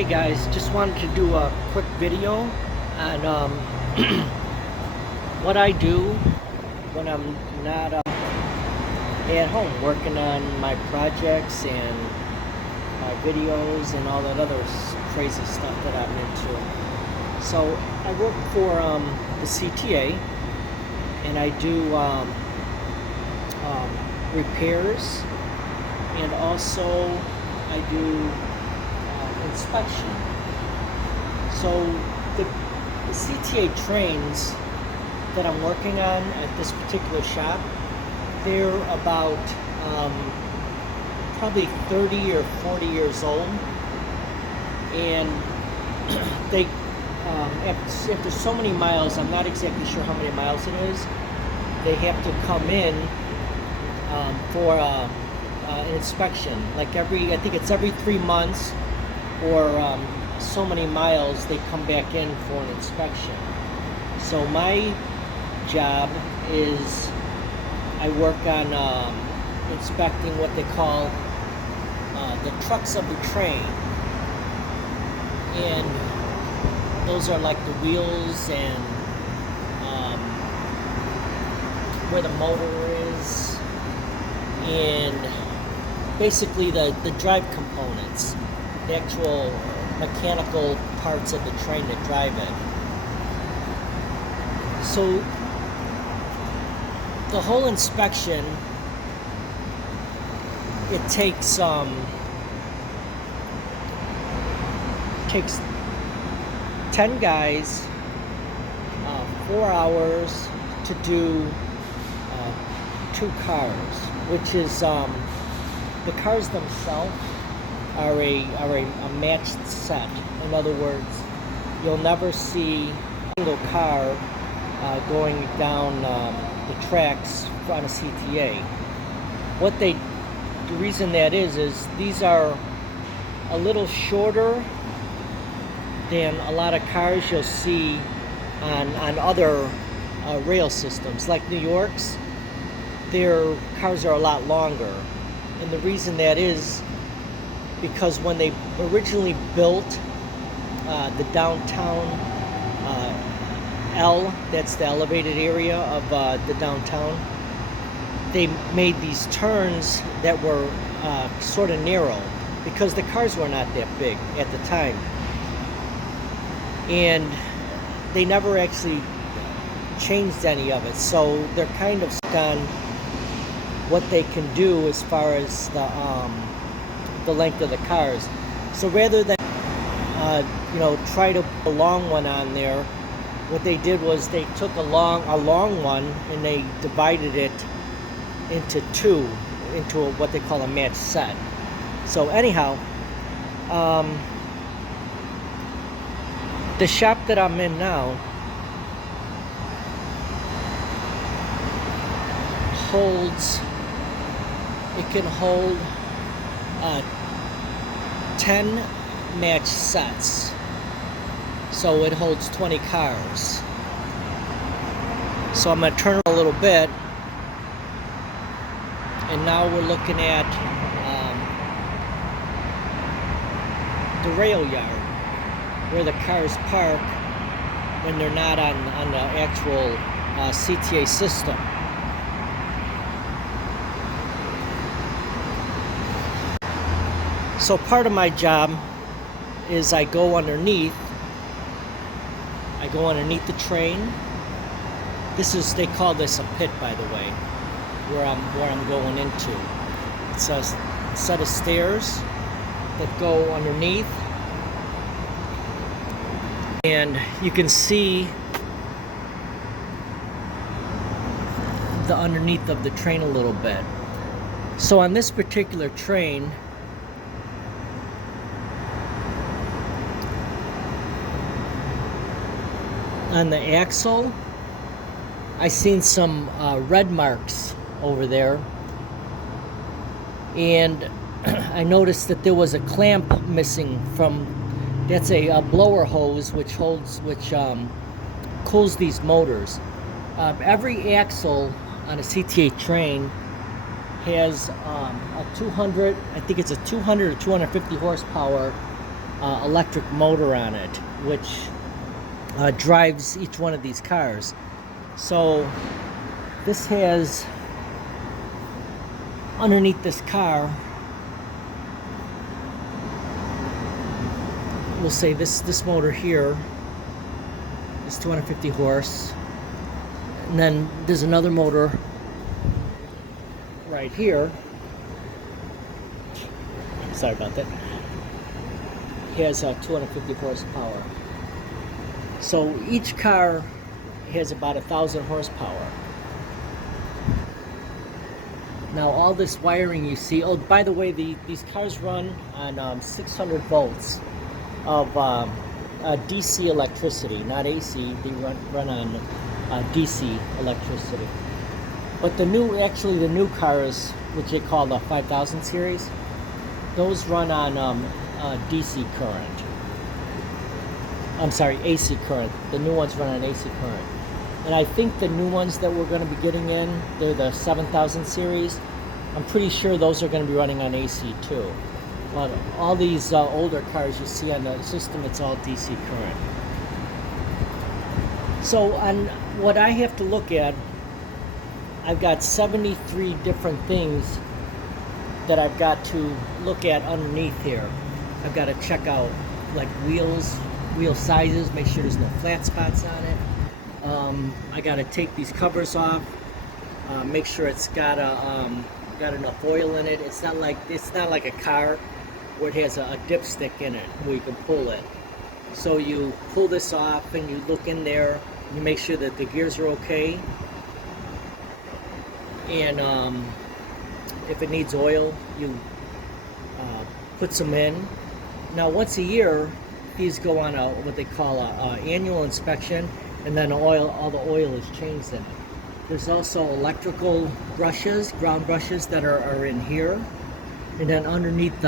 Hey guys, just wanted to do a quick video on what I do when I'm not at home working on my projects and my videos and all that other crazy stuff that I'm into. So I work for the CTA, and I do repairs, and also I do inspection. So the CTA trains that I'm working on at this particular shop, they're about probably 30 or 40 years old, and they after so many miles, I'm not exactly sure how many miles it is, they have to come in for an inspection. Like I think it's every 3 months or so many miles, they come back in for an inspection. So my job is I work on inspecting what they call the trucks of the train, and those are like the wheels and where the motor is, and basically the drive components, the actual mechanical parts of the train that drive it. So the whole inspection, it takes 10 guys, 4 hours to do 2 cars, which is the cars themselves are a matched set. In other words, you'll never see a single car going down the tracks on a CTA. The reason that is these are a little shorter than a lot of cars you'll see on other rail systems. Like New York's, their cars are a lot longer. And the reason that is because when they originally built the downtown L, that's the elevated area of the downtown, they made these turns that were sort of narrow because the cars were not that big at the time. And they never actually changed any of it. So they're kind of stuck on what they can do as far as the length of the cars. So rather than try to put a long one on there, what they did was they took a long one and they divided it into two, into what they call a match set. So anyhow, the shop that I'm in now can hold 10 match sets. So it holds 20 cars. So I'm going to turn a little bit, and now we're looking at the rail yard where the cars park when they're not on the actual CTA system. So part of my job is I go underneath the train. They call this a pit, by the way, where I'm going into. It's a set of stairs that go underneath, and you can see the underneath of the train a little bit. So on this particular train, on the axle, I seen some red marks over there, and I noticed that there was a clamp missing from. That's a blower hose which cools these motors. Every axle on a CTA train has a 200, I think it's a 200 or 250 horsepower electric motor on it, which drives each one of these cars. So this has, underneath this car, we'll say this motor here is 250 horse, and then there's another motor right here. Sorry about that. It has 250 horsepower. So each car has about 1,000 horsepower. Now all this wiring you see, oh, by the way, these cars run on 600 volts of DC electricity, not AC. They run on DC electricity. But the new cars, which they call the 5000 series, those run on DC current. I'm sorry, AC current. The new ones run on AC current. And I think the new ones that we're going to be getting in, they're the 7000 series. I'm pretty sure those are going to be running on AC too. But all these older cars you see on the system, it's all DC current. So on what I have to look at, I've got 73 different things that I've got to look at underneath here. I've got to check out like wheels, wheel sizes, make sure there's no flat spots on it. I got to take these covers off, make sure it's got enough oil in it. It's not like a car where it has a dipstick in it where you can pull it. So you pull this off and you look in there, you make sure that the gears are okay, and if it needs oil, you put some in. Now once a year, these go on what they call a annual inspection, and then all the oil is changed in it. There's also electrical brushes, ground brushes that are in here, and then underneath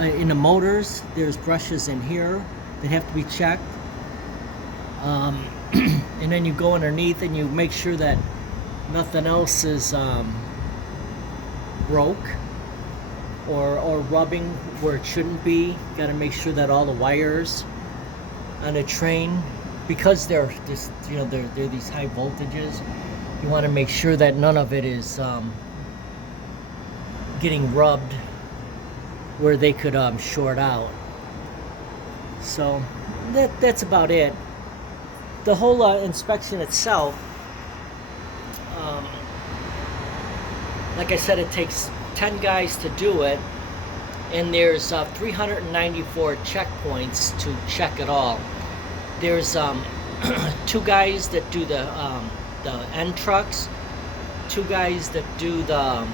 in the motors, there's brushes in here that have to be checked. And then you go underneath and you make sure that nothing else is broke or rubbing where it shouldn't be. Got to make sure that all the wires on a train, because they're just, they're these high voltages, you want to make sure that none of it is getting rubbed where they could short out. So that's about it. The whole inspection itself, like I said, it takes 10 guys to do it, and there's 394 checkpoints to check it all. There's 2 guys that do the end trucks, 2 guys that do the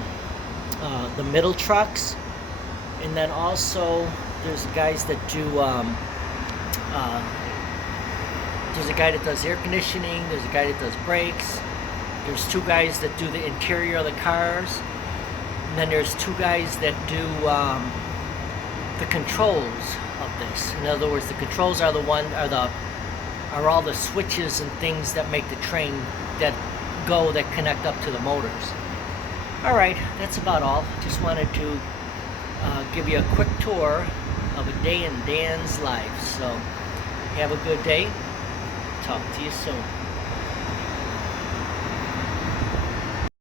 middle trucks, and then also there's guys that do there's a guy that does air conditioning, there's a guy that does brakes, there's 2 guys that do the interior of the cars, and then there's 2 guys that do the controls of this. In other words, the controls are are all the switches and things that make the train that connect up to the motors. Alright, that's about all. Just wanted to give you a quick tour of a day in Dan's life. So have a good day. Talk to you soon.